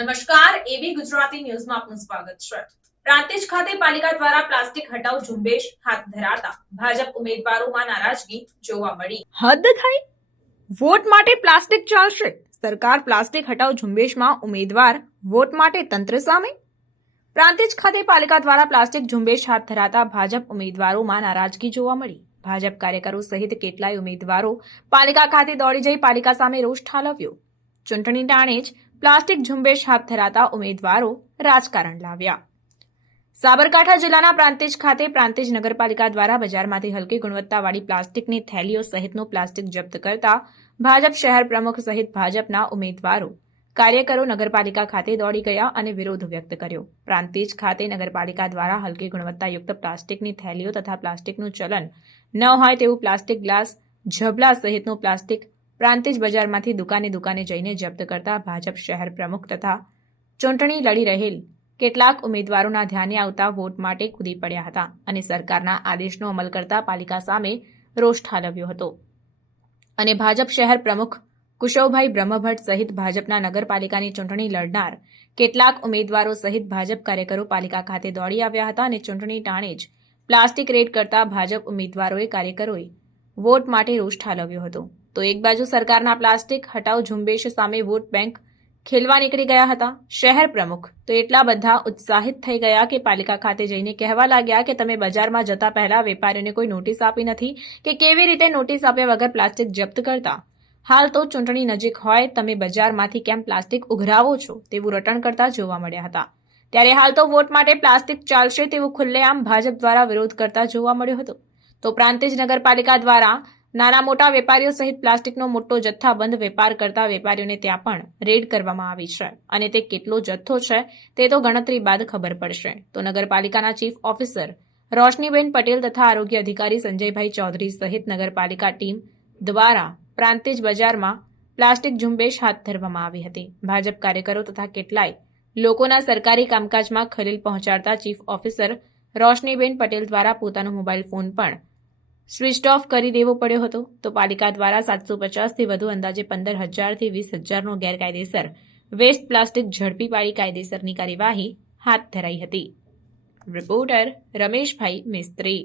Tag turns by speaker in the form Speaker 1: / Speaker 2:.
Speaker 1: નમસ્કાર એબી ગુજરાતી ન્યૂઝમાં આપનું સ્વાગત છે. પ્રાંતિજ ખાતે પાલિકા દ્વારા પ્લાસ્ટિક હટાવ ઝુંબેશ હાથ ધરાતા ભાજપ ઉમેદવારોમાં નારાજગી જોવા મળી.
Speaker 2: હદ થઈ? વોટ માટે પ્લાસ્ટિક ચાલશે? સરકાર પ્લાસ્ટિક હટાવ ઝુંબેશમાં ઉમેદવાર વોટ માટે તંત્ર સામે? પ્રાંતિજ ખાતે પાલિકા દ્વારા પ્લાસ્ટિક ઝુંબેશ હાથ ધરાતા ભાજપ ઉમેદવારોમાં નારાજગી જોવા મળી. ભાજપ કાર્યકરો સહિત કેટલાય ઉમેદવારો પાલિકા ખાતે દોડી જઈ પાલિકા સામે રોષ ઠાલવ્યો. ચૂંટણી ટાણે જ પ્લાસ્ટિક ઝુંબેશ હાથ ધરાતા ઉમેદવારો રાજકારણ લાવ્યા. સાબરકાંઠા જિલ્લાના પ્રાંતિજ ખાતે પ્રાંતિજ નગરપાલિકા દ્વારા બજારમાંથી હલકી ગુણવત્તાવાળી પ્લાસ્ટિકની થેલીઓ સહિતનું પ્લાસ્ટિક જપ્ત કરતા ભાજપ શહેર પ્રમુખ સહિત ભાજપના ઉમેદવારો કાર્યકરો નગરપાલિકા ખાતે દોડી ગયા અને વિરોધ વ્યક્ત કર્યો. પ્રાંતિજ ખાતે નગરપાલિકા દ્વારા હલકી ગુણવત્તાયુક્ત પ્લાસ્ટિકની થેલીઓ તથા પ્લાસ્ટિકનું ચલન ન હોય તેવું પ્લાસ્ટિક ગ્લાસ, ઝબલા સહિતનું પ્લાસ્ટિક પ્રાંતિજ બજારમાંથી દુકાને દુકાને જઈને જપ્ત કરતા ભાજપ શહેર પ્રમુખ તથા ચૂંટણી લડી રહેલ કેટલાક ઉમેદવારોના ધ્યાને આવતા વોટ માટે કૂદી પડ્યા હતા અને સરકારના આદેશનો અમલ કરતા પાલિકા સામે રોષ ઠાલવ્યો હતો. અને ભાજપ શહેર પ્રમુખ કુશવભાઈ બ્રહ્મભટ્ટ સહિત ભાજપના નગરપાલિકાની ચૂંટણી લડનાર કેટલાક ઉમેદવારો સહિત ભાજપ કાર્યકરો પાલિકા ખાતે દોડી આવ્યા હતા અને ચૂંટણી ટાણે જ પ્લાસ્ટિક રેડ કરતા ભાજપ ઉમેદવારોએ કાર્યકરોએ વોટ માટે રોષ ઠાલવ્યો હતો. તો એક બાજુ સરકારના પ્લાસ્ટિક હટાવ ઝુંબેશ સામે વોટ બેંક ખેલવા નીકળી ગયા હતા. શહેર પ્રમુખ તો એટલા બધા ઉત્સાહિત થઈ ગયા કે પાલિકા ખાતે જઈને કહેવા લાગ્યા કે તમે બજારમાં જતા પહેલા વેપારીઓને કોઈ નોટિસ આપી નથી કે કેવી રીતે નોટિસ આપ્યા વગર પ્લાસ્ટિક જપ્ત કરતા. હાલ તો ચૂંટણી નજીક હોય તમે બજારમાંથી કેમ પ્લાસ્ટિક ઉઘરાવો છો તેવું રટણ કરતા જોવા મળ્યા હતા. ત્યારે હાલ તો વોટ માટે પ્લાસ્ટિક ચાલશે તેવું ખુલ્લેઆમ ભાજપ દ્વારા વિરોધ કરતા જોવા મળ્યો હતો. તો પ્રાંતિજ નગરપાલિકા દ્વારા નાના મોટા વેપારીઓ સહિત પ્લાસ્ટિકનો મોટો જથ્થાબંધ વેપાર કરતા વેપારીઓને ત્યાં પણ રેડ કરવામાં આવી છે. અને તે કેટલો જથ્થો છે તે તો ગણતરી બાદ ખબર પડશે. તો નગરપાલિકાના ચીફ ઓફિસર રોશનીબેન પટેલ તથા આરોગ્ય અધિકારી સંજયભાઈ ચૌધરી સહિત નગરપાલિકા ટીમ દ્વારા પ્રાંતિજ બજારમાં પ્લાસ્ટિક ઝુંબેશ હાથ ધરવામાં આવી હતી. ભાજપ કાર્યકરો તથા કેટલાય લોકોના સરકારી કામકાજમાં ખલેલ પહોંચાડતા ચીફ ઓફિસર રોશનીબેન પટેલ દ્વારા પોતાનો મોબાઈલ ફોન પણ સ્વિચ ઓફ કરી દેવો પડ્યો હતો. તો પાલિકા દ્વારા સાતસો પચાસથી વધુ અંદાજે પંદર હજારથી વીસ હજારનો ગેરકાયદેસર વેસ્ટ પ્લાસ્ટિક ઝડપી પાડી કાયદેસરની કાર્યવાહી હાથ ધરાઈ હતી. રિપોર્ટર રમેશભાઈ મિસ્ત્રી.